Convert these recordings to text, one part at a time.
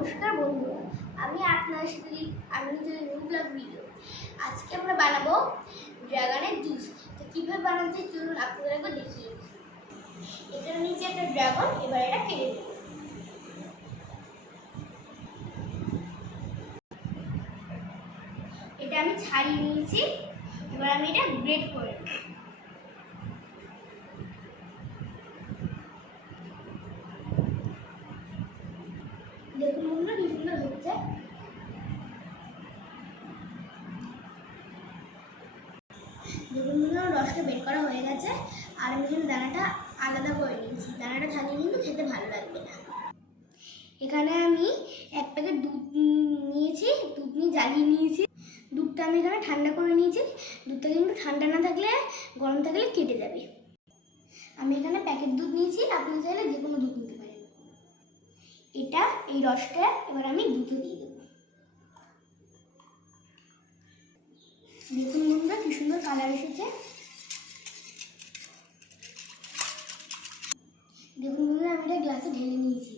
নমস্কার বন্ধুরা আমি আপনার সাথে আমি নিজের নিউ ব্লগ ভিডিও আজকে আমরা বানাবো ড্রাগনের জুস তো কীভাবে বানাচ্ছি চলুন আপনাদের একবার দেখিয়ে। এখানে নিচে একটা ড্রাগন এবার এটা কেটে দেবো এটা আমি ছাড়িয়ে নিয়েছি, এবার আমি এটা গ্রেড করে নেব। দেখুন বন্ধুরা কি হচ্ছে। দেখুন বন্ধুরা, রসটা বের করা হয়ে গেছে। আর আমি এখানে দানাটা আলাদা করে নিয়েছি। দানাটা থাকলে কিন্তু খেতে ভালো লাগবে না। এখানে আমি এক প্যাকেট দুধ নিয়েছি, দুধ নিয়ে জ্বালিয়ে নিয়েছি। দুধটা আমি এখানে ঠান্ডা করে নিয়েছি। দুধটা কিন্তু ঠান্ডা না থাকলে, গরম থাকলে কেটে যাবে। আমি এখানে প্যাকেট দুধ নিয়েছি। আপনি এটা এই রসটা এবার আমি দুধে দিয়ে দেবো। দেখুন বন্ধুরা, কি সুন্দর কালার এসেছে। দেখুন বন্ধুরা, আমি এটা গ্লাসে ঢেলে নিয়েছি।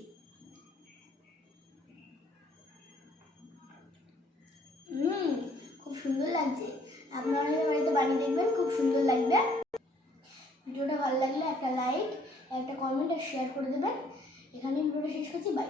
হুম, খুব সুন্দর লাগছে। আপনারা বাড়িতে বানিয়ে দেখবেন, খুব সুন্দর লাগবে। ভিডিওটা ভালো লাগলে একটা লাইক একটা কমেন্ট আর শেয়ার করে দেবেন। 是车就百